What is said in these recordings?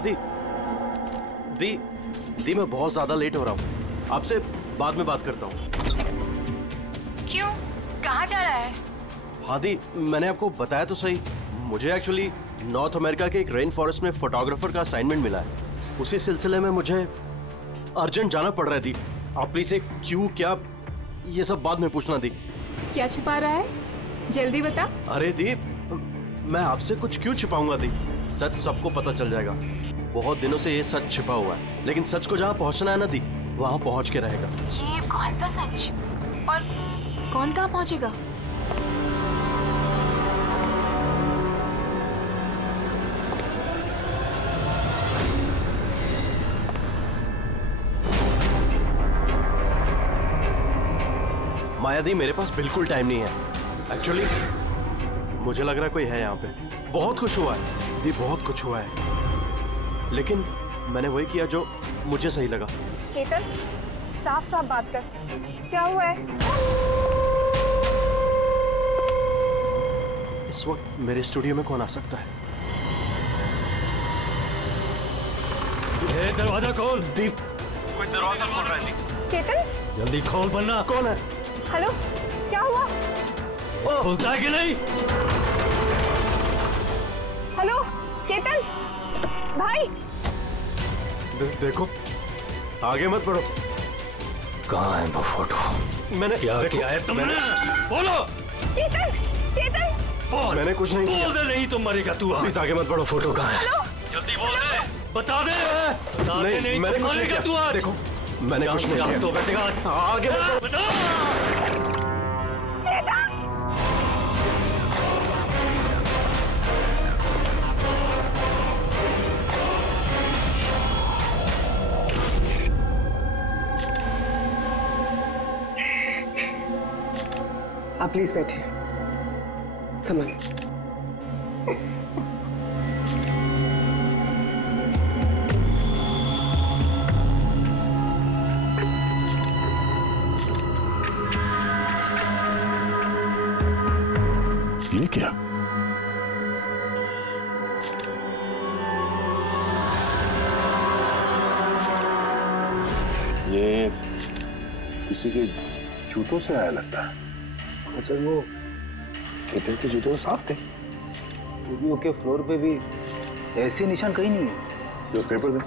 हाँ दी मैं बहुत ज्यादा लेट हो रहा हूँ, आपसे बाद में बात करता हूँ। क्यों, कहाँ जा रहा है? हाँ दी, मैंने आपको बताया तो सही, मुझे एक्चुअली नॉर्थ अमेरिका के एक रेन फॉरेस्ट में फोटोग्राफर का असाइनमेंट मिला है। उसी सिलसिले में मुझे अर्जेंट जाना पड़ रहा है दी। आप प्लीज एक क्यों क्या ये सब बाद में पूछना दी। क्या छुपा रहा है, जल्दी बता। अरे दी, मैं आपसे कुछ क्यों छुपाऊंगा दी, सच सबको पता चल जाएगा। बहुत दिनों से ये सच छिपा हुआ है, लेकिन सच को जहाँ पहुँचना है ना दी, वहाँ पहुँच के रहेगा। ये कौन सा सच, और कौन कहाँ पहुँचेगा? माया दी, मेरे पास बिल्कुल टाइम नहीं है। एक्चुअली मुझे लग रहा है कोई है यहाँ पे। बहुत कुछ हुआ है दी, बहुत कुछ हुआ है, लेकिन मैंने वही किया जो मुझे सही लगा। केतन, साफ साफ बात कर, क्या हुआ है? इस वक्त मेरे स्टूडियो में कौन आ सकता है? दरवाजा खोल। दीप, कोई दरवाजा खोल रहा है दी। केतन, जल्दी खोल वरना। कौन है? हेलो, क्या हुआ? खुलता है कि नहीं? हेलो केतन भाई। देखो, आगे मत बढ़ो। कहाँ है वो फोटो? मैंने क्या किया है तुमने? बोलो। केतन, केतन। बोल। मैंने कुछ नहीं किया। बोल दे, नहीं तो मरेगा तू। प्लीज आगे मत बढ़ो। फोटो कहाँ है? जल्दी बोल दे, बता दे। नहीं, मैंने कुछ नहीं किया। देखो, मैंने कुछ नहीं किया। तो बैठेगा। आगे मत बढ़ो। आप प्लीज बैठिए, संभालिए। ये क्या? ये किसी के जूतों से आया लगता है। सर वो केतन के जूते साफ थे, स्टूडियो के फ्लोर पे भी ऐसे निशान कहीं नहीं है। जस्ट पेपर दे।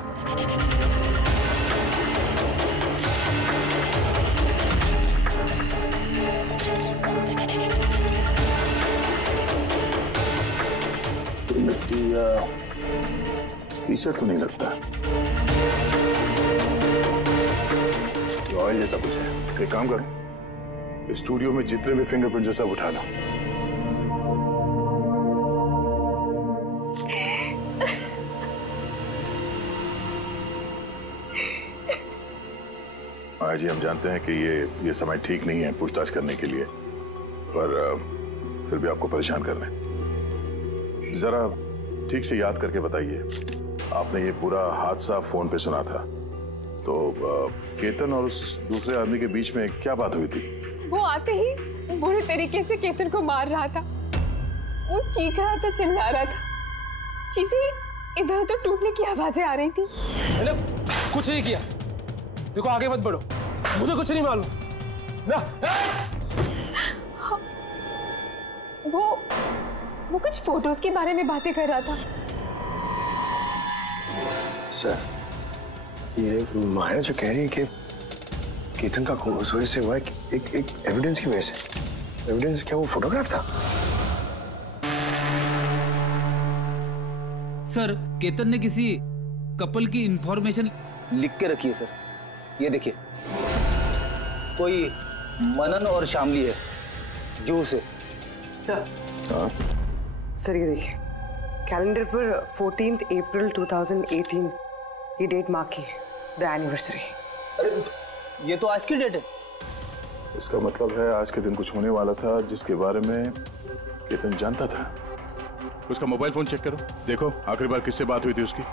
तो मिट्टी या टीचर तो नहीं लगता, ऑयल जैसा कुछ है। एक काम करो, स्टूडियो में जितने भी फिंगरप्रिंट सब उठा लो। आज जी हम जानते हैं कि ये समय ठीक नहीं है पूछताछ करने के लिए, पर फिर भी आपको परेशान कर रहे हैं। जरा ठीक से याद करके बताइए, आपने ये पूरा हादसा फोन पे सुना था, तो केतन और उस दूसरे आदमी के बीच में क्या बात हुई थी? वो आते ही बुरे तरीके से केतन को मार रहा था, वो चीख रहा था, चिल्ला रहा था, चीजें इधर उधर टूटने की आवाजें आ रही थी। मैंने कुछ नहीं किया, देखो आगे मत बढ़ो, मुझे कुछ नहीं मालूम ना। हाँ, वो कुछ फोटोज के बारे में बातें कर रहा था। सर, ये माया जो कह रही है कि केतन का खून उस वजह से हुआ है, एक एविडेंस की वजह से। एविडेंस क्या वो फोटोग्राफ था? सर, केतन ने किसी कपल की इंफॉर्मेशन लिख के रखी है सर, ये देखिए, कोई मनन और शामली है, जू से। सर, सर ये देखिए, कैलेंडर पर 14 अप्रैल 2018 ये डेट मार्क की है, द एनिवर्सरी। अरे ये तो आज की डेट है। इसका मतलब है आज के दिन कुछ होने वाला था जिसके बारे में केतन जानता था। उसका मोबाइल फोन चेक करो, देखो आखिरी बार किससे बात हुई थी उसकी।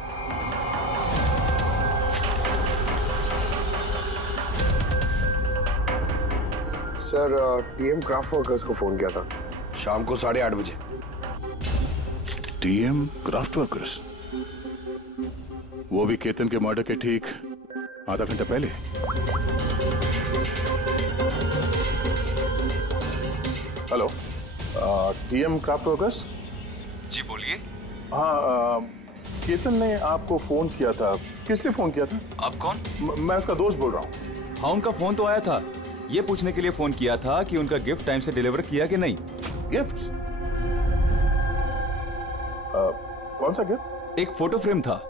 सर, टीएम क्राफ्ट वर्कर्स को फोन किया था शाम को 8:30 बजे। TM craft workers? वो भी केतन के मर्डर के ठीक आधा घंटा पहले। Hello, TM craft workers. जी बोलिए। हाँ, केतन ने आपको फोन किया था। किसने फोन किया था? आप कौन? मैं उसका दोस्त बोल रहा हूँ। हाँ, उनका फोन तो आया था। ये पूछने के लिए फोन किया था कि उनका गिफ्ट टाइम से डिलीवर किया कि नहीं। गिफ्ट्स? कौन सा गिफ्ट? एक फोटो फ्रेम था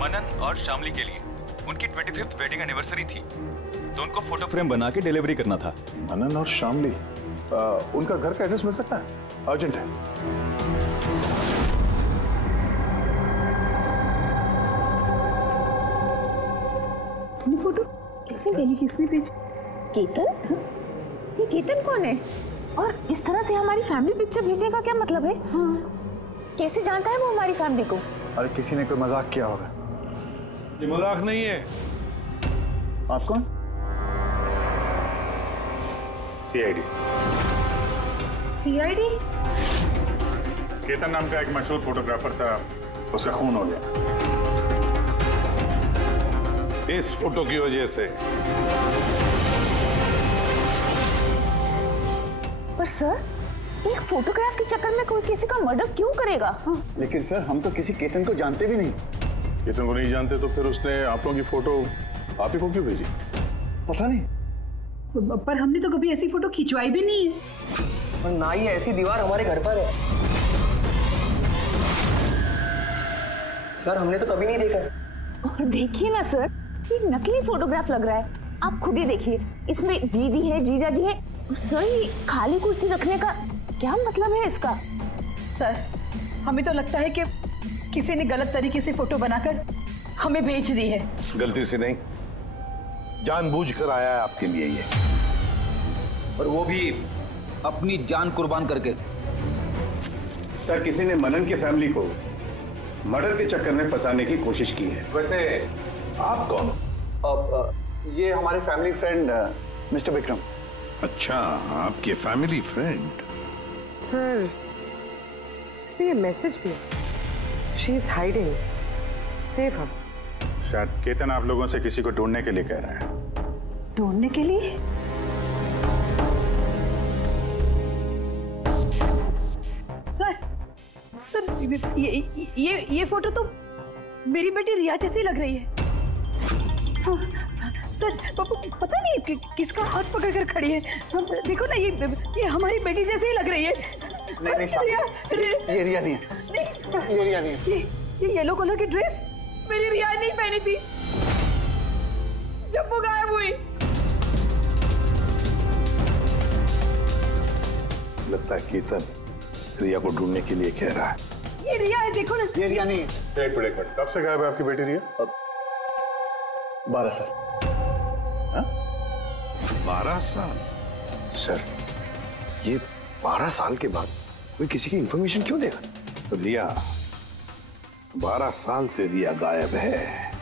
मनन और शामली के लिए। उनकी 25th वेडिंग एनिवर्सरी थी, तो उनको फोटो फ्रेम बना के डिलीवरी करना था। मनन और शामली, उनका घर का एड्रेस मिल सकता है? अर्जेंट है। फोटो किसने भेजी? किसने भेजी? केतन? ये केतन कौन है? और इस तरह से हमारी फैमिली पिक्चर भेजने का क्या मतलब है? हाँ। कैसे जानता है वो हमारी फैमिली को? अरे किसी ने कोई मजाक किया होगा। ये मजाक नहीं है। आप कौन? सीआईडी। सीआईडी? केतन नाम का एक मशहूर फोटोग्राफर था, उसका खून हो गया इस फोटो की वजह से। पर सर, एक फोटोग्राफ के चक्कर में कोई किसी का मर्डर क्यों करेगा? लेकिन सर, हम तो किसी केतन को जानते भी नहीं। केतन को नहीं जानते तो फिर उसने आप लोगों की फोटो आप ही को क्यों भेजी? पता नहीं। पर हमने तो कभी ऐसी फोटो खिंचवाई भी नहीं है। और ना ही ऐसी दीवार हमारे घर पर है। सर, हमने तो कभी नहीं देखा। और देखिए ना सर, ये नकली फोटोग्राफ लग रहा है। आप खुद ही देखिए, इसमें दीदी है, जीजा जी है। सर, ये खाली कुर्सी रखने का क्या मतलब है इसका? सर, हमें तो लगता है कि किसी ने गलत तरीके से फोटो बनाकर हमें बेच दी है। गलती से नहीं, जानबूझकर आया है आपके लिए ये, और वो भी अपनी जान कुर्बान करके। सर, किसी ने मनन की फैमिली को मर्डर के चक्कर में फंसाने की कोशिश की है। वैसे आप कौन? ये हमारे फैमिली फ्रेंड मिस्टर विक्रम। अच्छा, आपके फैमिली फ्रेंड। सर, इसमें ये मैसेज भी है। She is hiding. Save her. शायद केतन आप लोगों से किसी को ढूंढने के लिए कह रहा है। ढूंढने के लिए? सर, ये फोटो तो मेरी बेटी रिया जैसी लग रही है। हाँ, सर, पता नहीं किसका हाथ पकड़ कर खड़ी है। देखो ना, ये हमारी बेटी जैसी ही लग रही है। नहीं, ये रिया नहीं है। ये रिया नहीं है। ये येलो कलर की ड्रेस मेरी रिया नहीं पहनी थी जब वो गायब हुई। लगता है केतन रिया को ढूंढने के लिए कह रहा है। ये रिया है, देखो ना। ये रिया नहीं है। एक मिनट, कब से गायब है आपकी बेटी रिया? 12 साल। 12 साल? सर, ये 12 साल के बाद कोई किसी की इंफॉर्मेशन क्यों देगा? तो रिया, 12 साल से रिया गायब है।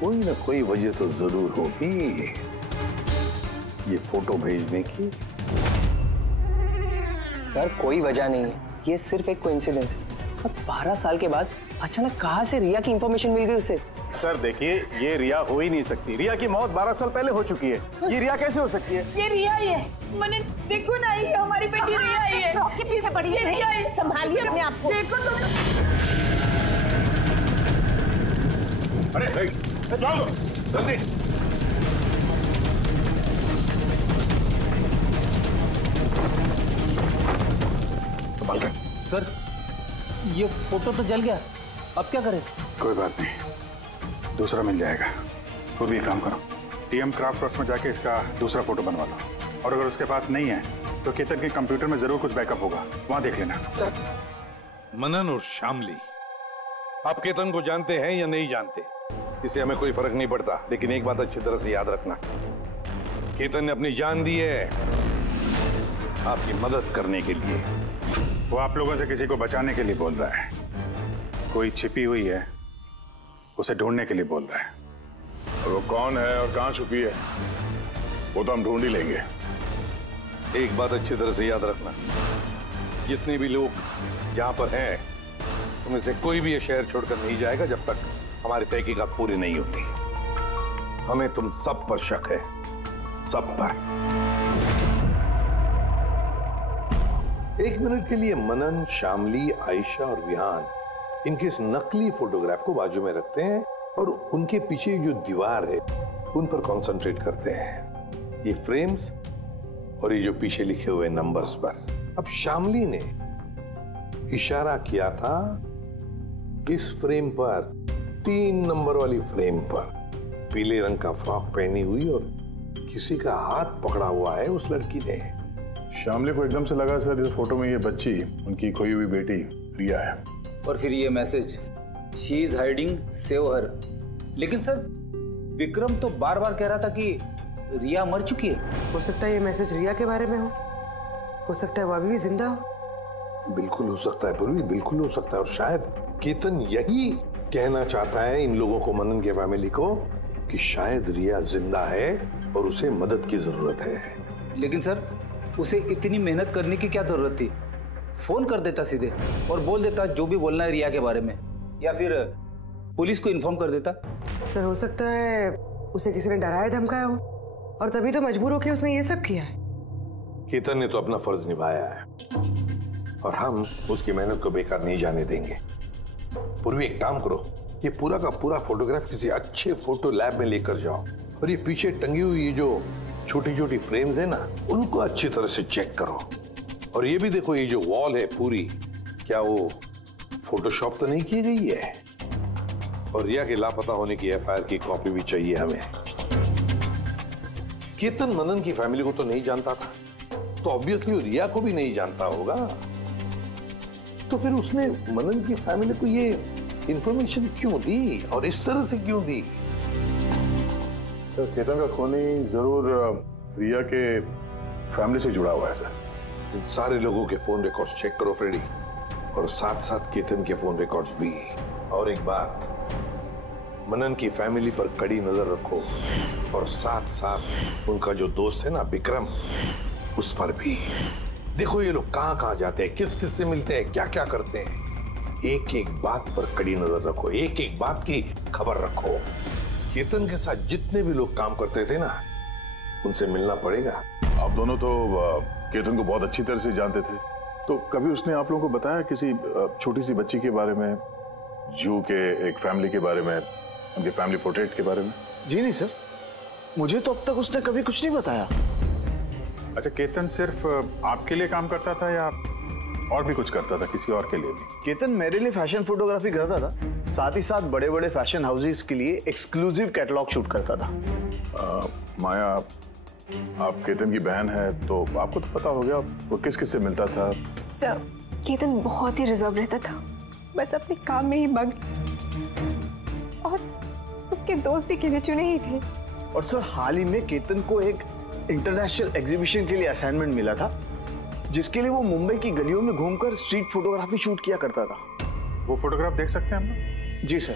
कोई ना कोई वजह तो जरूर होगी ये फोटो भेजने की। सर, कोई वजह नहीं है, ये सिर्फ एक कोइंसिडेंस है। अब 12 साल के बाद अचानक कहां से रिया की इंफॉर्मेशन मिल गई उसे? सर देखिए, ये रिया हो ही नहीं सकती। रिया की मौत 12 साल पहले हो चुकी है। ये रिया कैसे हो सकती है? ये रिया ही है। मैंने देखो ना, ये हमारी बेटी रिया ही है। फ्रॉक के पीछे पड़ी है। रिया ही। संभालिए अपने आप को। देखो तो। अरे चलो जल्दी। सर, ये फोटो तो जल गया, अब क्या करें? कोई बात नहीं, दूसरा मिल जाएगा। तो भी एक काम करो, टीएम क्राफ्ट वर्क्स में जाके इसका दूसरा फोटो बनवा लो, और अगर उसके पास नहीं है तो केतन के कंप्यूटर में जरूर कुछ बैकअप होगा, वहां देख लेना। सर, मनन और शामली, आप केतन को जानते हैं या नहीं जानते, इससे हमें कोई फर्क नहीं पड़ता, लेकिन एक बात अच्छी तरह से याद रखना, केतन ने अपनी जान दी है आपकी मदद करने के लिए। वो आप लोगों से किसी को बचाने के लिए बोल रहा है। कोई छिपी हुई है, उसे ढूंढने के लिए बोल रहा है। और वो कौन है और कहां छुपी है वो तो हम ढूंढ ही लेंगे। एक बात अच्छी तरह से याद रखना, जितने भी लोग यहाँ पर हैं तुम से कोई भी ये शहर छोड़कर नहीं जाएगा जब तक हमारी तहकीकात पूरी नहीं होती। हमें तुम सब पर शक है, सब पर। एक मिनट के लिए मनन, शामली, आयशा और विहान इनके इस नकली फोटोग्राफ को बाजू में रखते हैं और उनके पीछे जो दीवार है उन पर कंसंट्रेट करते हैं, ये फ्रेम्स और ये जो पीछे लिखे हुए नंबर्स पर। अब शामली ने इशारा किया था इस फ्रेम पर, 3 नंबर वाली फ्रेम पर, पीले रंग का फ्रॉक पहनी हुई और किसी का हाथ पकड़ा हुआ है उस लड़की ने। शामली को एकदम से लगा सर इस फोटो में ये बच्ची उनकी खोई हुई बेटी रिया है। और फिर ये message, she is hiding, save her. लेकिन सर विक्रम तो बार बार कह रहा था कि रिया मर चुकी है। हो सकता है ये मैसेज रिया के बारे में हो सकता है वो अभी भी जिंदा हो। बिल्कुल हो सकता है पूर्वी, बिल्कुल हो सकता है। और शायद केतन यही कहना चाहता है इन लोगों को, मनन के फैमिली को, कि शायद रिया जिंदा है और उसे मदद की जरूरत है। लेकिन सर उसे इतनी मेहनत करने की क्या जरूरत थी? फोन कर देता सीधे और बोल देता जो भी बोलना है रिया के बारे में, या फिर पुलिस को इन्फॉर्म कर देता। सर हो सकता है उसे किसी ने डराया धमकाया हो और तभी तो मजबूर होकर उसने ये सब किया है। केतन ने तो अपना फर्ज निभाया है और हम उसकी मेहनत को बेकार नहीं जाने देंगे। पूर्वी एक काम करो, ये पूरा का पूरा फोटोग्राफ किसी अच्छे फोटो लैब में लेकर जाओ और ये पीछे टंगी हुई ये जो छोटी छोटी फ्रेम्स है ना, उनको अच्छी तरह से चेक करो। और ये भी देखो ये जो वॉल है पूरी, क्या वो फोटोशॉप तो नहीं की गई है? और रिया के लापता होने की एफआईआर की कॉपी भी चाहिए हमें। केतन मनन की फैमिली को तो नहीं जानता था, तो ऑब्वियसली रिया को भी नहीं जानता होगा, तो फिर उसने मनन की फैमिली को ये इंफॉर्मेशन क्यों दी और इस तरह से क्यों दी? सर केतन का खूनी जरूर रिया के फैमिली से जुड़ा हुआ है सर। इन सारे लोगों के फोन रिकॉर्ड्स चेक करो फ्रेडी, और साथ साथ केतन के फोन रिकॉर्ड्स भी। और एक बात, मनन की फैमिली पर कड़ी नजर रखो और साथ साथ उनका जो दोस्त है ना विक्रम, उस पर भी देखो ये लोग कहां कहां जाते हैं, किस किस से मिलते हैं, क्या क्या करते हैं। एक एक बात पर कड़ी नजर रखो, एक एक बात की खबर रखो। केतन के साथ जितने भी लोग काम करते थे ना, उनसे मिलना पड़ेगा। आप दोनों तो केतन को बहुत अच्छी तरह से जानते थे, तो कभी उसने आप लोगों को बताया किसी छोटी सी बच्ची के बारे में, जू के एक फैमिली के बारे में, उनके फैमिली पोर्ट्रेट के बारे में? जी नहीं सर, मुझे तो अब तक उसने कभी कुछ नहीं बताया। अच्छा, केतन सिर्फ आपके लिए काम करता था या और भी कुछ करता था किसी और के लिए भी? केतन मेरे लिए फैशन फोटोग्राफी करता था, साथ ही साथ बड़े बड़े फैशन हाउसेस के लिए एक्सक्लूसिव कैटलॉग शूट करता था। माया, आप केतन की बहन है तो आपको तो पता हो गया वो किस किस से मिलता था। सर केतन बहुत ही रिजर्व रहता था, बस अपने काम में ही मग्न, और उसके दोस्त भी गिने चुने ही थे। और सर हाल ही में केतन को एक इंटरनेशनल एग्जीबिशन के लिए असाइनमेंट मिला था, जिसके लिए वो मुंबई की गलियों में घूमकर स्ट्रीट फोटोग्राफी शूट किया करता था। वो फोटोग्राफ देख सकते हैं हम लोग? जी सर।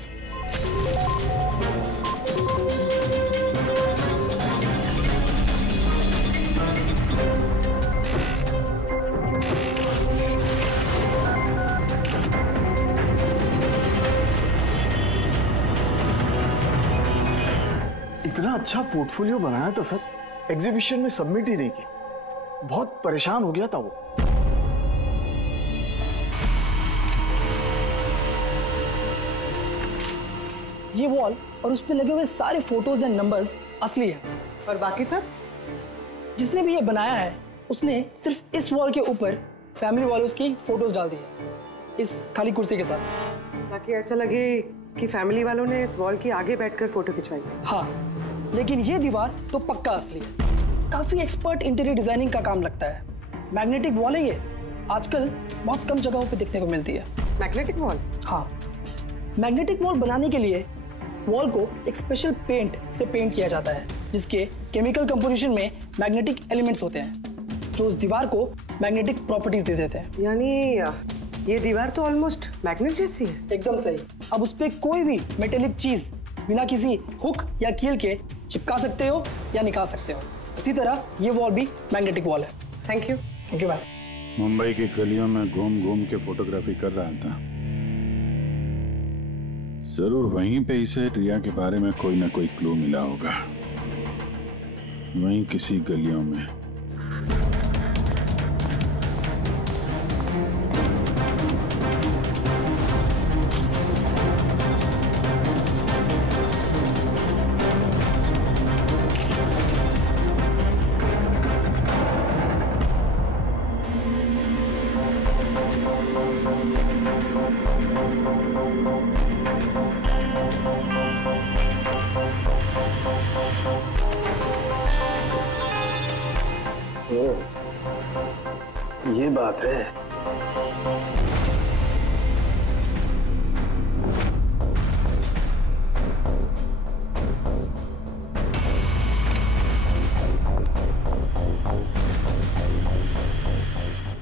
इतना अच्छा पोर्टफोलियो बनाया था सर, एग्जीबिशन में सबमिट ही नहीं किया। बहुत परेशान हो गया था वो। ये वॉल और उस पे लगे हुए सारे फोटोज एंड नंबर्स असली है। और बाकी सब? जिसने भी ये बनाया है उसने सिर्फ इस वॉल के ऊपर फैमिली वालों की फोटोज डाल दी है, इस खाली कुर्सी के साथ, ताकि ऐसा लगे कि फैमिली वालों ने इस वॉल के आगे बैठकर फोटो खिंचवाई। हाँ, लेकिन ये दीवार तो पक्का असली है। काफी एक्सपर्ट इंटीरियर डिजाइनिंग का काम लगता है। मैग्नेटिक वॉल है ये, आजकल बहुत कम जगहों पे देखने को मिलती है। Magnetic wall? हाँ, मैग्नेटिक वॉल बनाने के लिए वॉल को एक स्पेशल पेंट से पेंट किया जाता है, जिसके केमिकल कंपोजिशन में मैग्नेटिक एलिमेंट्स होते हैं जो उस दीवार को मैग्नेटिक प्रॉपर्टीज दे देते हैं। यानी ये दीवार तो ऑलमोस्ट मैग्नेट जैसी है। एकदम सही। अब उस पे कोई भी मेटेलिक चीज बिना किसी हुक या कील के चिपका सकते हो या निकाल सकते हो। उसी तरह ये वॉल भी मैग्नेटिक वॉल है। Thank you. Thank you ma'am. Mumbai की गलियों में घूम घूम के फोटोग्राफी कर रहा था, जरूर वहीं पे इसे रिया के बारे में कोई ना कोई क्लू मिला होगा, वहीं किसी गलियों में। ये बात है।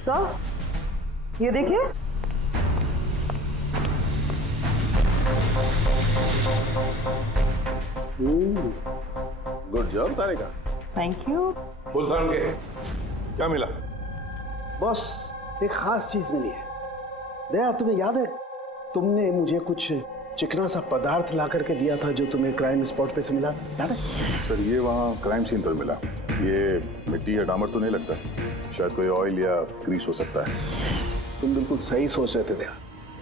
सर, ये देखिए। Good job Tarika. Thank you. Full sound के क्या मिला? बॉस, एक खास चीज मिली है। दया, तुम्हें याद है तुमने मुझे कुछ चिकना सा पदार्थ ला करके दिया था जो तुम्हें क्राइम स्पॉट पे से मिला था, याद है? सर ये वहाँ क्राइम सीन पर मिला। ये मिट्टी या डामर तो नहीं लगता, शायद कोई ऑयल या ग्रीस हो सकता है। तुम बिल्कुल सही सोच रहे थे दया,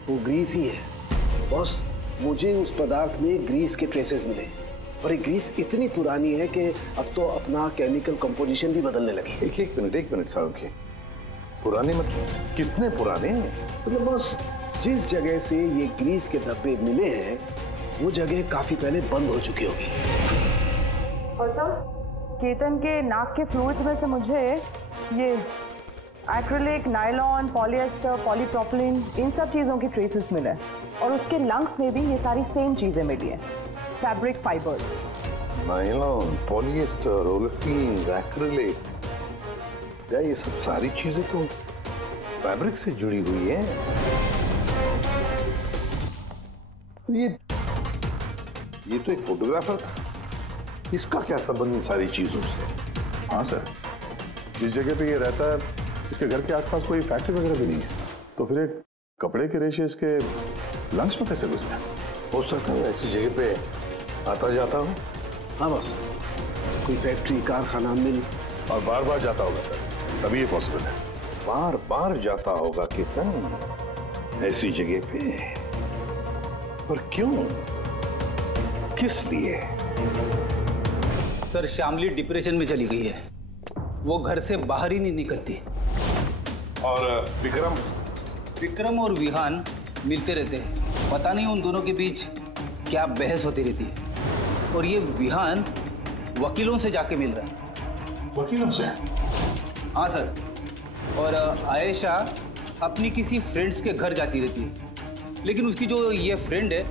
वो ग्रीस ही है। बॉस, मुझे उस पदार्थ में ग्रीस के ट्रेसेस मिले और ये ग्रीस इतनी पुरानी है कि अब तो अपना केमिकल कंपोजिशन भी बदलने लगी। एक मिनट साहब के पुराने मतलब कितने पुराने हैं? मतलब बॉस, जिस जगह से ये ग्रीस के धब्बे मिले हैं वो जगह काफी पहले बंद हो चुकी होगी। और सर, केतन के नाक के फ्लूइड्स में से मुझे ये एक्रिलिक, नायलॉन, पॉलिएस्टर, पॉलीप्रोपिलीन, इन सब चीज़ों की ट्रेसेस मिले और उसके लंग्स में भी ये सारी सेम चीज़ें मिली हैं, fabric fibres. Nylon, polyester, olefin, acrylic, ये सब सारी चीजें तो फैब्रिक से जुड़ी हुई है। ये तो एक फोटोग्राफर था, इसका क्या संबंध इन सारी चीजों से? हाँ सर, जिस जगह पे ये रहता है इसके घर के आसपास कोई फैक्ट्री वगैरह भी नहीं है, तो फिर एक कपड़े के रेशे इसके लंग्स में कैसे घुस गए? हो सकता है ऐसी जगह पे आता जाता हूँ। हाँ बॉस, कोई फैक्ट्री, कारखाना, मिल, और बार बार जाता होगा सर, तभी ये पॉसिबल है। बार बार जाता होगा केतन ऐसी जगह पे, पर क्यों, किस लिए? सर, श्यामली डिप्रेशन में चली गई है, वो घर से बाहर ही नहीं निकलती। और विक्रम और विहान मिलते रहते हैं, पता नहीं उन दोनों के बीच क्या बहस होती रहती है। और ये विहान वकीलों से जाके मिल रहा है। वकीलों से? हाँ सर, और आयशा अपनी किसी फ्रेंड्स के घर जाती रहती है, लेकिन उसकी जो ये फ्रेंड है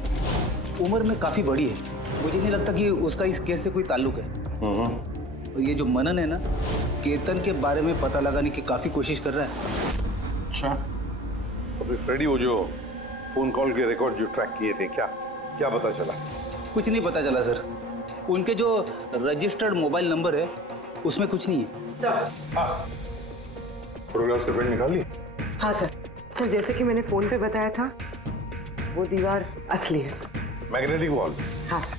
उम्र में काफ़ी बड़ी है, मुझे नहीं लगता कि उसका इस केस से कोई ताल्लुक है। और ये जो मनन है ना, केतन के बारे में पता लगाने की काफ़ी कोशिश कर रहा है। अच्छा, तो फिर फ्रेडी वो जो फोन कॉल के रिकॉर्ड जो ट्रैक किए थे, क्या पता चला? कुछ नहीं पता चला सर, उनके जो रजिस्टर्ड मोबाइल नंबर है उसमें कुछ नहीं है। फोटोग्राफ्स का प्रिंट निकाल ली? हाँ सर। सर, जैसे कि मैंने फोन पे बताया था, वो दीवार असली है सर। Magnetic wall? हाँ सर।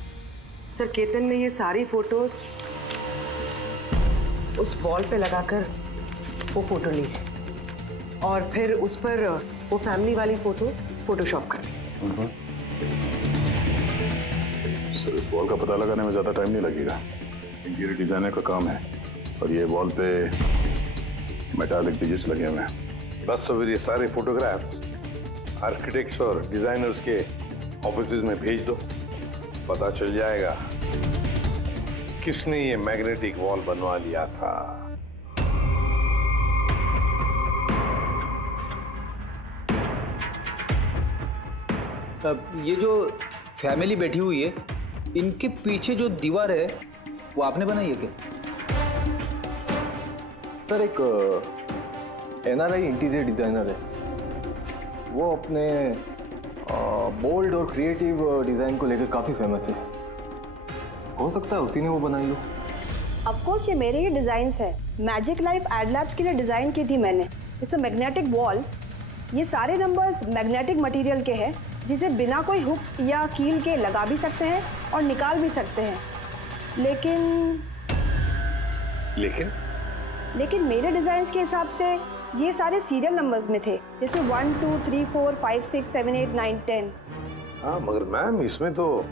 सर, केतन ने ये सारी फोटोज उस वॉल पे लगाकर वो फोटो ली है और फिर उस पर वो फैमिली वाली फोटो फोटोशॉप कर दी। सर, इस वॉल का पता लगाने में ज्यादा टाइम नहीं लगेगा, इंटीरियर डिजाइनर का काम है, और ये वॉल पे मेटालिक डिजिट्स लगे हुए हैं। बस तो फिर ये सारे फोटोग्राफ्स आर्किटेक्ट्स और डिजाइनर्स के ऑफिसेज में भेज दो, पता चल जाएगा किसने ये मैग्नेटिक वॉल बनवा लिया था। अब ये जो फैमिली बैठी हुई है, इनके पीछे जो दीवार है वो आपने बनाई है क्या? सर, एक NRI इंटीरियर डिजाइनर है, वो अपने बोल्ड और क्रिएटिव डिजाइन को लेकर काफी फेमस है, हो सकता है उसी ने वो बनाई हो। ऑफ कोर्स ये मेरे ही डिजाइन्स है, मैजिक लाइफ एड लैब्स के लिए डिजाइन की थी मैंने। इट्स अ मैग्नेटिक वॉल, ये सारे नंबर्स मैग्नेटिक मटेरियल के हैं जिसे बिना कोई हुक या कील के लगा भी सकते हैं और निकाल भी सकते हैं। लेकिन मेरे डिजाइन के हिसाब से ये सारे सीरियल नंबर्स में थे, जैसे 1 2 3 4 5 6 7 8 9 10। हाँ मगर मैम इसमें तो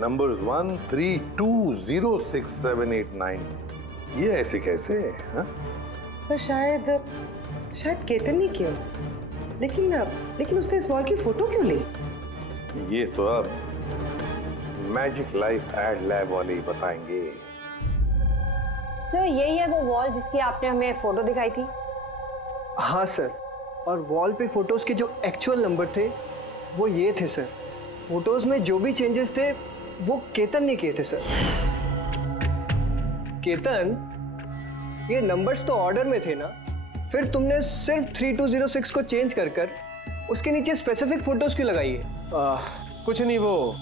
नंबर्स 1 3 2 0 6 7 8 9 ये ऐसे कैसे? हाँ? सर शायद केतन ने किया, लेकिन उसने इस वॉल की फोटो क्यों ली? ये तो अब मैजिक लाइफ एड लैब वाले ही बताएंगे। सर यही है वो वॉल जिसकी आपने हमें फोटो दिखाई थी? हाँ सर, और वॉल पे फोटोज के जो एक्चुअल नंबर थे वो ये थे सर। फोटोज में जो भी चेंजेस थे वो केतन ने किए थे सर। केतन, ये नंबर्स तो ऑर्डर में थे ना, फिर तुमने सिर्फ 3206 को चेंज कर उसके नीचे स्पेसिफिक फोटोज क्यों लगाई है? कुछ नहीं, वो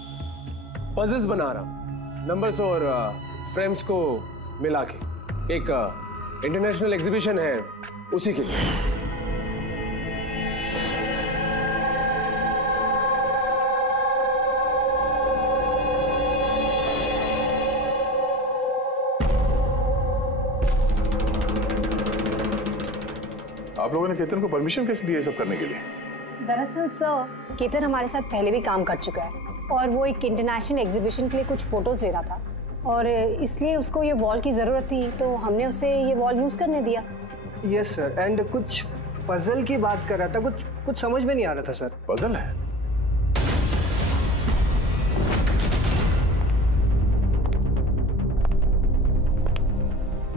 पजल्स बना रहा, नंबर्स और फ्रेम्स को मिला के एक इंटरनेशनल एग्जीबिशन है उसी के लिए। आप लोगों ने केतन को परमिशन कैसे दी है सब करने के लिए? दरअसल सर, केतन हमारे साथ पहले भी काम कर चुका है और वो एक इंटरनेशनल एग्जीबिशन के लिए कुछ फोटोज ले रहा था और इसलिए उसको ये वॉल की ज़रूरत थी, तो हमने उसे ये वॉल यूज़ करने दिया। यस सर, एंड कुछ पजल की बात कर रहा था, कुछ समझ में नहीं आ रहा था सर। पजल है?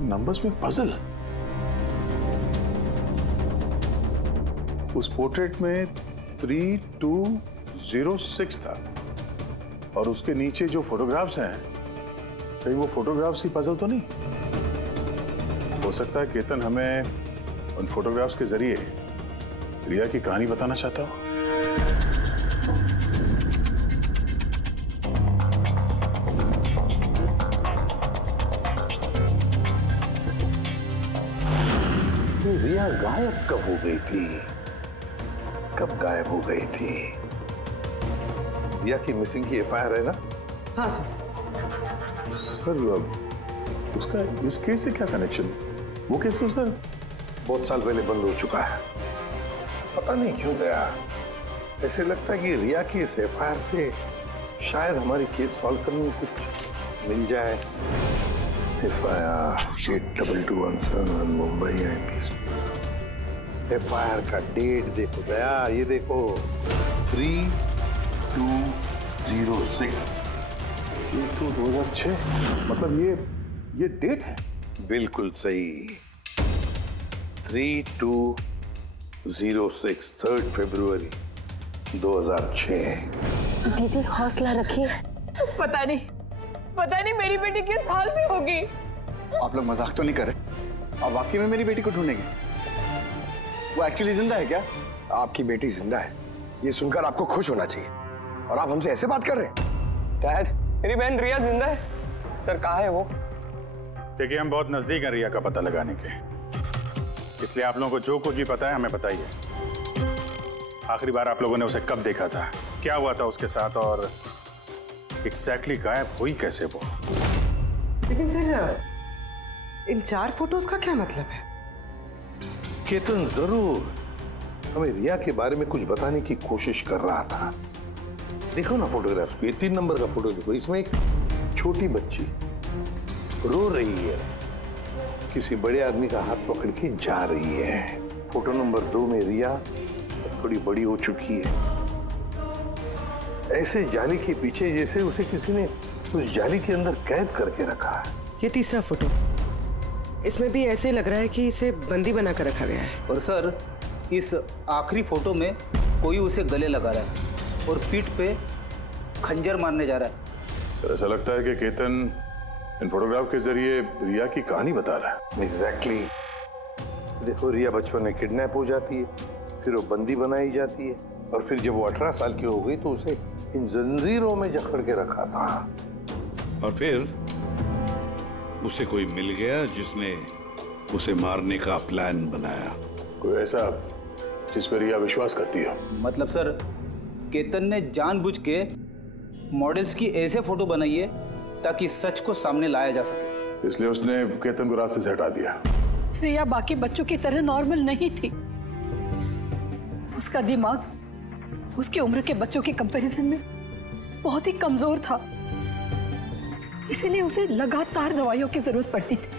नंबर्स में पजल? उस पोर्ट्रेट में 3206 था और उसके नीचे जो फोटोग्राफ्स हैं, कहीं वो फोटोग्राफ्स ही पजल तो नहीं? हो सकता है केतन हमें उन फोटोग्राफ्स के जरिए रिया की कहानी बताना चाहता हो। रिया गायब कब हो गई थी? कब गायब हो गई थी? रिया की मिसिंग की एफआईआर है ना? हाँ सर। सर उसका इस केस से क्या कनेक्शन? वो केस तो सर बहुत साल पहले बंद हो चुका है, पता नहीं क्यों गया। ऐसे लगता है कि रिया की इस एफआईआर से शायद हमारी केस सॉल्व करने में कुछ मिल जाए। FIR 8221 Mumbai IPS. एफआईआर का डेट देखो गया, ये देखो 3206। 2006, मतलब ये डेट है? बिल्कुल सही, 3206, 3 फरवरी 2006। दीदी हौसला रखिए। पता नहीं मेरी बेटी किस हाल में होगी। आप लोग मजाक तो नहीं कर रहे? आप वाकई में मेरी बेटी को ढूंढेंगे? वो एक्चुअली जिंदा है क्या? आपकी बेटी जिंदा है, ये सुनकर आपको खुश होना चाहिए, और आप हमसे ऐसे बात कर रहे हैं? डैड, मेरी बहन रिया जिंदा है। सर कहाँ है वो? देखिए, हम बहुत नजदीक हैं रिया का पता लगाने के, इसलिए आप लोगों को जो कुछ भी पता है हमें बताइए। आखिरी बार आप लोगों ने उसे कब देखा था, क्या हुआ था उसके साथ, और एग्जैक्टली गायब हुई कैसे वो? लेकिन सर, इन 4 फोटोज का क्या मतलब है? केतन जरूर हमें रिया के बारे में कुछ बताने की कोशिश कर रहा था। देखो ना फोटोग्राफ्स को, ये 3 नंबर का फोटो देखो, इसमें एक छोटी बच्ची रो रही है, किसी बड़े आदमी का हाथ पकड़ के जा रही है। फोटो नंबर 2 में रिया थोड़ी बड़ी हो चुकी है, ऐसे जाली के पीछे जैसे उसे किसी ने उस जाली के अंदर कैद करके रखा है। ये तीसरा फोटो, इसमें भी ऐसे लग रहा है कि इसे बंदी बना कर रखा गया है। और सर, इस आखिरी फोटो में कोई उसे गले लगा रहा है और पीठ पे खंजर मारने जा रहा है। सर ऐसा लगता है कि केतन इन फोटोग्राफ के जरिए रिया की कहानी बता रहा है। एग्जैक्टली। देखो, रिया बचपन में किडनैप हो जाती है, फिर वो बंदी बनाई जाती है, और फिर जब वो 18 साल की हो गई तो उसे इन जंजीरों में जकड़ के रखा था। और फिर उसे कोई मिल गया जिसने उसे मारने का प्लान बनाया। कोई ऐसा जिस पर रिया विश्वास करती है? मतलब सर, केतन ने जानबूझ के मॉडल्स की ऐसे फोटो बनाई है ताकि सच को सामने लाया जा सके। इसलिए उसने केतन को रास्ते से हटा दिया। रिया बाकी बच्चों की तरह नॉर्मल नहीं थी। उसका दिमाग उसकी उम्र के बच्चों के कंपैरिजन में बहुत ही कमजोर था, इसीलिए उसे लगातार दवाइयों की जरूरत पड़ती थी।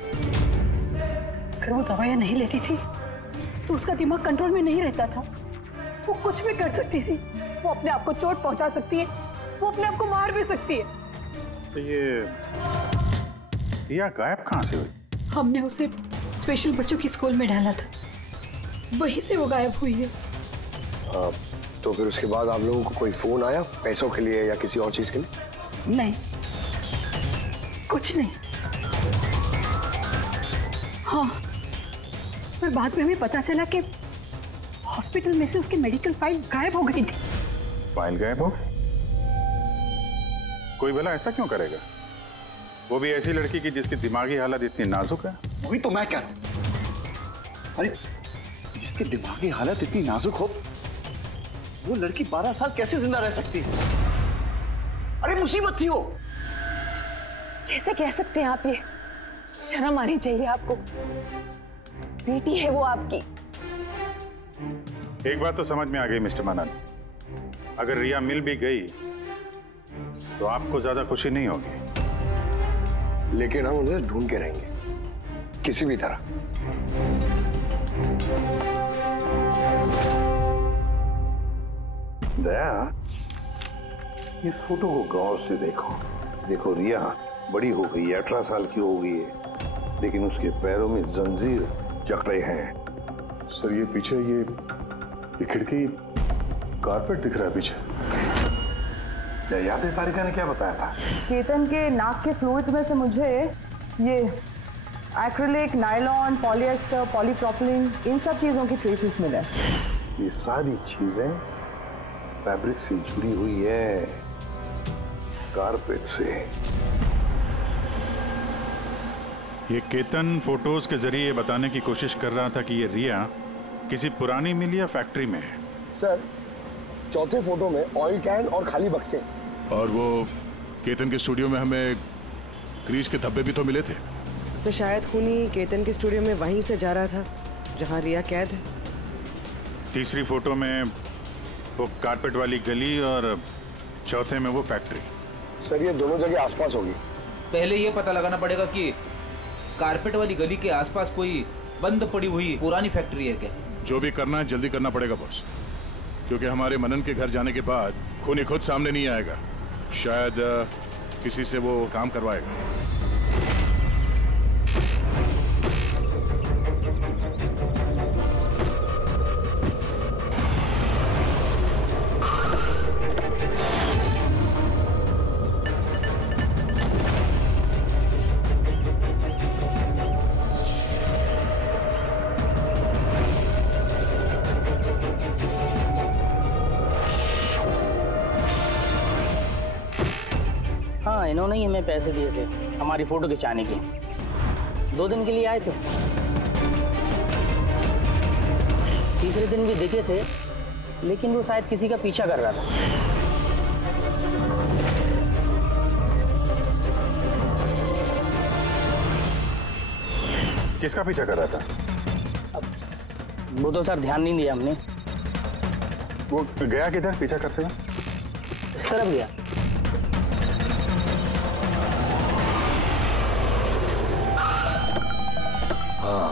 अगर वो दवाइयां नहीं लेती थी तो उसका दिमाग कंट्रोल में नहीं रहता था। वो कुछ भी कर सकती थी, वो अपने आप को चोट पहुंचा सकती है, वो अपने आप को मार भी सकती है। तो ये रिया गायब कहाँ से हुई? हमने उसे स्पेशल बच्चों की स्कूल में डाला था, वहीं से वो गायब हुई है। तो फिर उसके बाद आप लोगों को कोई फोन आया पैसों के लिए या किसी और चीज के लिए? नहीं, कुछ नहीं। हाँ, पर बाद में हमें पता चला कि हॉस्पिटल में से उसकी मेडिकल फाइल गायब हो गई थी। फाइल गायब हो? कोई भला ऐसा क्यों करेगा? वो भी ऐसी लड़की की जिसकी दिमागी हालत इतनी नाजुक है। वही तो मैं कह रहा हूं। अरे जिसकी दिमागी हालत इतनी नाजुक हो, वो लड़की 12 साल कैसे जिंदा रह सकती है? अरे मुसीबत थी वो। कैसे कह सकते हैं आप ये? शर्म आनी चाहिए आपको। बेटी है वो आपकी। एक बात तो समझ में आ गई मिस्टर मनन, अगर रिया मिल भी गई तो आपको ज्यादा खुशी नहीं होगी। लेकिन हम उन्हें ढूंढ के रहेंगे किसी भी तरह। दया, इस फोटो को गौर से देखो। देखो रिया बड़ी हो गई है, 18 साल की हो गई है, लेकिन उसके पैरों में जंजीर जकड़े हैं। सर ये पीछे ये खिड़की कारपेट दिख रहा है पीछे। याद है तारिका ने क्या बताया था? केतन के नाक के फ्लूइड्स में से मुझे ये एक्रिलिक, नायलॉन, पॉलिएस्टर, पॉलीप्रोपिलीन, इन सब चीजों की ट्रेसेस मिले। ये सारी चीजें फैब्रिक से जुड़ी हुई है, कारपेट से। ये केतन फोटोज के जरिए ये बताने की कोशिश कर रहा था कि ये रिया किसी पुरानी मिल या फैक्ट्री में है। सर, चौथे फोटो में ऑयल कैन और खाली बक्से। और वो केतन के स्टूडियो में हमें ग्रीस के धब्बे भी तो मिले थे। तो शायद खूनी केतन के स्टूडियो में वहीं से जा रहा था जहां रिया कैद है। तीसरी फोटो में वो कारपेट वाली गली और चौथे में वो फैक्ट्री। सर ये दोनों जगह आसपास होगी। पहले ये पता लगाना पड़ेगा कि कारपेट वाली गली के आसपास कोई बंद पड़ी हुई पुरानी फैक्ट्री है क्या? जो भी करना है जल्दी करना पड़ेगा बॉस, क्योंकि हमारे मनन के घर जाने के बाद खूनी खुद सामने नहीं आएगा। शायद किसी से वो काम करवाएगा। हाँ, इन्होंने ही हमें पैसे दिए थे हमारी फोटो खिंचाने के। 2 दिन के लिए आए थे, तीसरे दिन भी दिखे थे, लेकिन वो शायद किसी का पीछा कर रहा था। किसका पीछा कर रहा था? वो तो सर ध्यान नहीं दिया हमने। वो गया किधर पीछा करते हुए? इस तरफ गया। हाँ,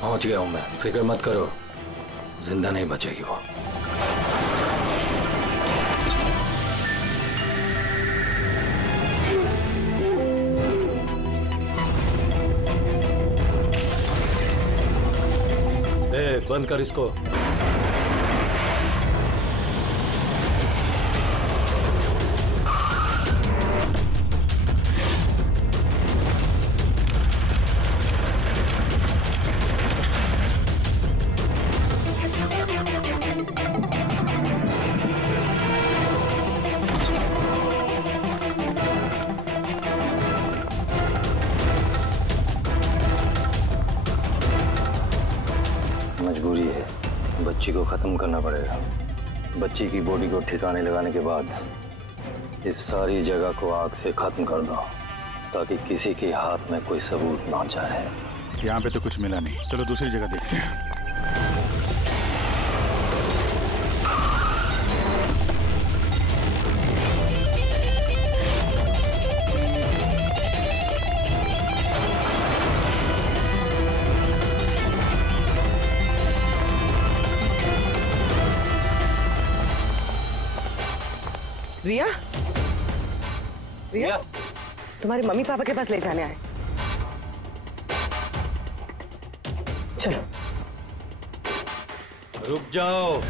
पहुंच गया हूं मैं, फिक्र मत करो, जिंदा नहीं बचेगी वो। बंद कर इसको। मजबूरी है, बच्ची को खत्म करना पड़ेगा। बच्ची की बॉडी को ठिकाने लगाने के बाद इस सारी जगह को आग से खत्म कर दो, ताकि किसी के हाथ में कोई सबूत ना जाए। यहाँ पे तो कुछ मिला नहीं, चलो दूसरी जगह देखते हैं। रिया, रिया, तुम्हारे मम्मी पापा के पास ले जाने आए। चलो। रुक जाओ।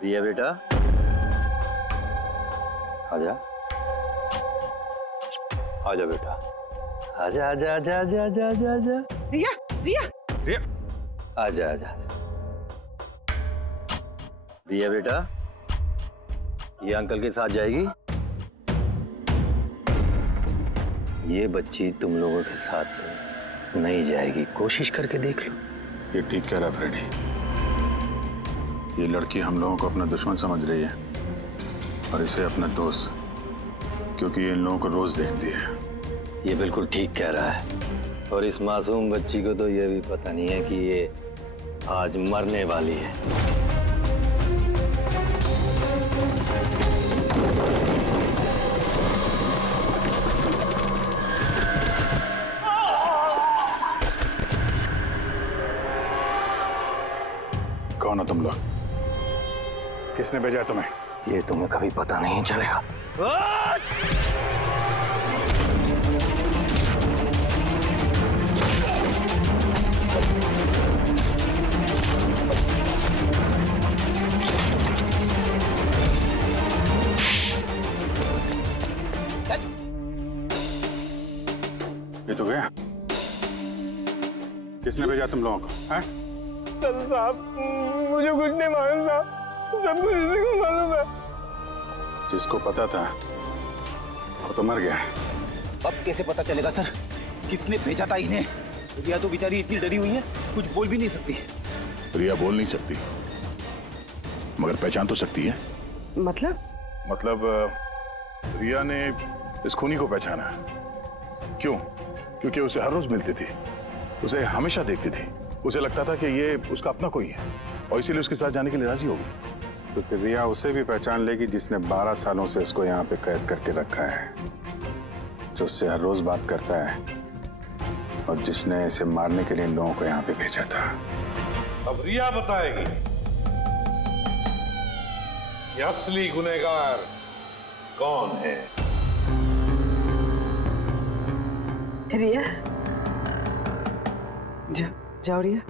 रिया बेटा, आजा आजा बेटा, आजा आजा आजा आजा आजा आजा आजा। रिया, रिया, रिया, आजा आजा आजा। रिया बेटा, ये अंकल के साथ जाएगी। ये बच्ची तुम लोगों के साथ नहीं जाएगी, कोशिश करके देख लो। ये ठीक कह रहा फ्रेडी। ये लड़की हम लोगों को अपना दुश्मन समझ रही है और इसे अपना दोस्त, क्योंकि ये इन लोगों को रोज देखती है। ये बिल्कुल ठीक कह रहा है, और इस मासूम बच्ची को तो ये भी पता नहीं है कि ये आज मरने वाली है। कौन हो तुम लोग? किसने भेजा तुम्हें? ये तुम्हें कभी पता नहीं चलेगा। ये तो गया। किसने भेजा तुम लोगों को? हैं? साहब, मुझे कुछ नहीं मालूम साहब, सब कुछ इसी को मालूम है। जिसको पता था वो तो मर गया। अब कैसे पता चलेगा सर किसने भेजा था इन्हें? रिया तो बेचारी इतनी डरी हुई है, कुछ बोल भी नहीं सकती। रिया बोल नहीं सकती, मगर पहचान तो सकती है। मतलब रिया ने इस खूनी को पहचाना। क्यों? क्योंकि उसे हर रोज मिलती थी, उसे हमेशा देखती थी, उसे लगता था कि ये उसका अपना कोई है और इसीलिए उसके साथ जाने के लिए राजी हो गई। तो फिर रिया उसे भी पहचान लेगी जिसने 12 सालों से इसको यहाँ पे कैद करके रखा है, जो उससे हर रोज बात करता है और जिसने इसे मारने के लिए इन लोगों को यहाँ पे भेजा था। अब रिया बताएगी कि असली गुनहगार कौन है। रिया, जाओ रिया।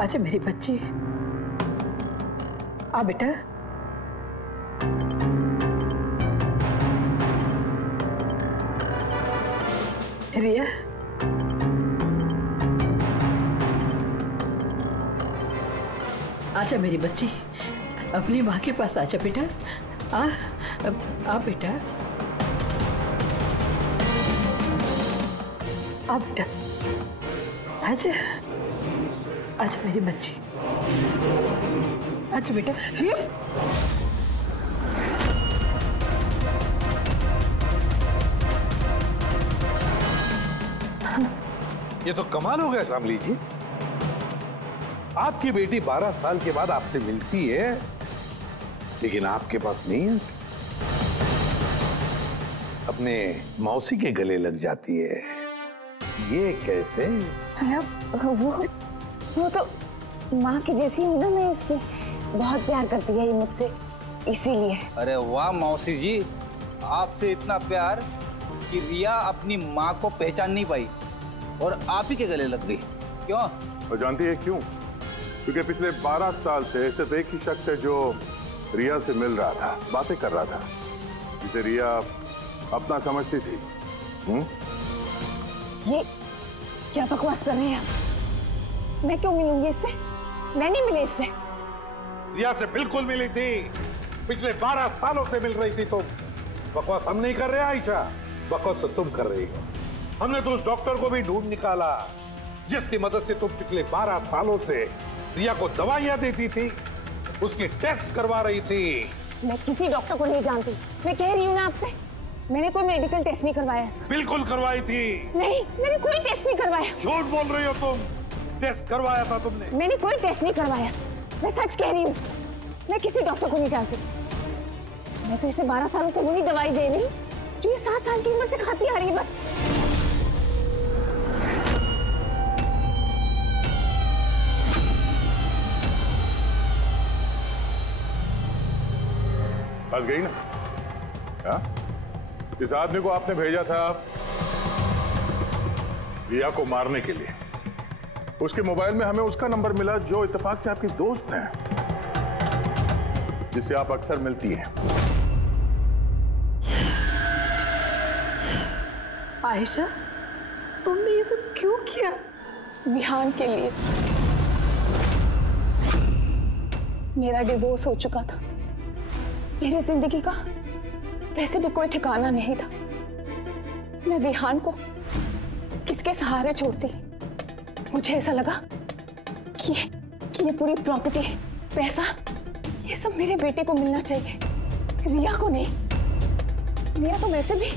अच्छा मेरी बच्ची, आ बेटा। रिया, आजा मेरी बच्ची, अपनी माँ के पास आजा बेटा। आ बेटा, आ बेटा, आजा आजा मेरी बच्ची, आजा बेटा। रिया, ये तो कमाल हो गया शामली जी। आपकी बेटी 12 साल के बाद आपसे मिलती है, लेकिन आपके पास नहीं है। अपने मौसी के गले लग जाती है, ये कैसे? वो तो माँ की जैसी हूँ ना मैं इसकी, बहुत प्यार करती है ये मुझसे, इसीलिए। अरे वाह मौसी जी, आपसे इतना प्यार कि रिया अपनी माँ को पहचान नहीं पाई और आप ही के गले लग गई। क्यों? और जानती है क्यों? क्योंकि पिछले 12 साल से सिर्फ एक ही शख्स है जो रिया से मिल रहा था, बातें कर रहा था, जिसे रिया अपना समझती थी। ये क्या बकवास कर रहे हैं? मैं क्यों मिलूंगी इससे? मैं नहीं मिली इससे। रिया से बिल्कुल मिली थी, पिछले 12 सालों से मिल रही थी तुम। बकवास हम नहीं कर रहे आयशा, बकवास तो तुम कर रही हो। हमने तो उस डॉक्टर को भी ढूंढ निकाला जिसकी मदद से तुम पिछले 12 सालों से रिया को दवाइयां देती थी, उसकी टेस्ट करवा रही थी। मैं किसी डॉक्टर को नहीं जानती, मैं कह रही हूँ ना आपसे, मैंने कोई मेडिकल टेस्ट नहीं करवाया इसका। बिल्कुल करवाई थी। नहीं, मैंने कोई टेस्ट नहीं करवाया। झूठ बोल रही हो तुम, टेस्ट करवाया था तुमने। मैंने कोई टेस्ट नहीं करवाया, मैं सच कह रही हूँ। मैं किसी डॉक्टर को नहीं जानती, मैं तो इसे 12 सालों से वही दवाई दे रही जो ये 7 साल की उम्र से खाती आ रही है बस। फंस गई ना? हाँ? इस आदमी को आपने भेजा था रिया को मारने के लिए। उसके मोबाइल में हमें उसका नंबर मिला जो इत्तेफाक से आपकी दोस्त हैं, जिससे आप अक्सर मिलती हैं। आयशा, तुमने ये सब क्यों किया? विहान के लिए। मेरा डिवोर्स हो चुका था, मेरी जिंदगी का वैसे भी कोई ठिकाना नहीं था। मैं विहान को किसके सहारे छोड़ती? मुझे ऐसा लगा कि ये पूरी प्रॉपर्टी, पैसा, ये सब मेरे बेटे को मिलना चाहिए, रिया को नहीं। रिया तो वैसे भी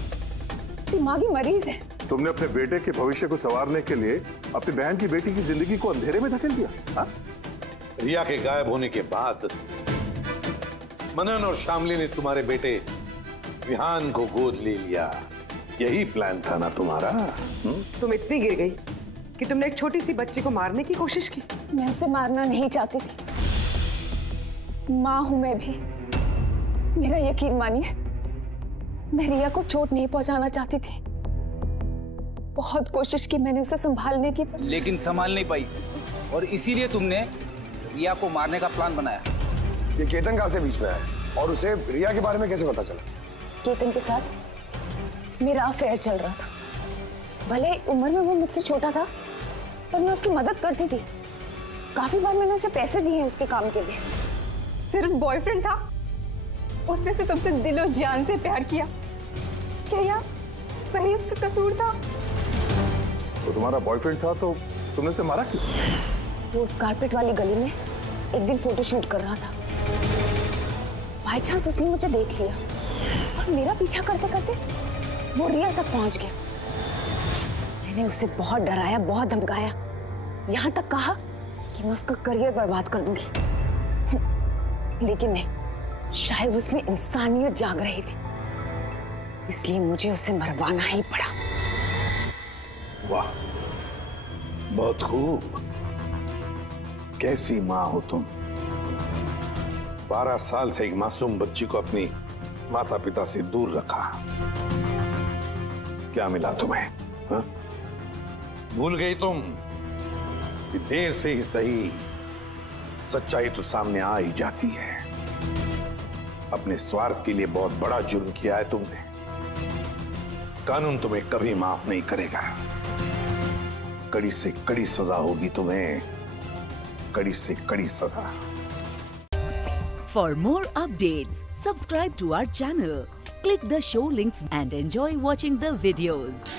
दिमागी मरीज है। तुमने अपने बेटे के भविष्य को संवारने के लिए अपनी बहन की बेटी की जिंदगी को अंधेरे में धकेल दिया। हा? रिया के गायब होने के बाद मनन और शामली ने तुम्हारे बेटे विहान को गोद ले लिया। यही प्लान था ना तुम्हारा? तुम इतनी गिर गई कि तुमने एक छोटी सी बच्ची को मारने की कोशिश की। मैं उसे मारना नहीं चाहती थी, माँ हूं मैं भी। मेरा यकीन मानिए, मैं रिया को चोट नहीं पहुंचाना चाहती थी। बहुत कोशिश की मैंने उसे संभालने की, लेकिन संभाल नहीं पाई और इसीलिए तुमने रिया को मारने का प्लान बनाया। ये केतन कहाँ से बीच में आया और उसे रिया के बारे में कैसे पता चला? केतन के साथ मेरा अफेयर चल रहा था। भले उम्र में वो मुझसे छोटा था, पर मैं उसकी मदद करती थी। काफी बार मैंने उसे पैसे दिए उसके काम के लिए। सिर्फ बॉयफ्रेंड था, उसने तो तुमसे दिलो जान से प्यार किया। क्या वही उसका कसूर था? तो तुम्हारा बॉयफ्रेंड था तो तुमने उसे मारा क्यों? वो उस कारपेट वाली गली में एक दिन फोटोशूट कर रहा था। बाय चांस उसने मुझे देख लिया और मेरा पीछा करते करते वो रिया तक पहुंच गया। मैंने उसे बहुत डराया, बहुत धमकाया, यहां तक कहा कि मैं उसका करियर बर्बाद कर दूंगी। लेकिन नहीं, शायद उसमें इंसानियत जाग रही थी, इसलिए मुझे उसे मरवाना ही पड़ा। वाह, बहुत खूब। कैसी माँ हो तुम? 12 साल से एक मासूम बच्ची को अपनी माता पिता से दूर रखा। क्या मिला तुम्हें? हा? भूल गई तुम कि देर से ही सही सच्चाई तो सामने आ ही जाती है। अपने स्वार्थ के लिए बहुत बड़ा जुर्म किया है तुमने। कानून तुम्हें कभी माफ नहीं करेगा। कड़ी से कड़ी सजा होगी तुम्हें, कड़ी से कड़ी सजा। For more updates, subscribe to our channel, click the show links and enjoy watching the videos.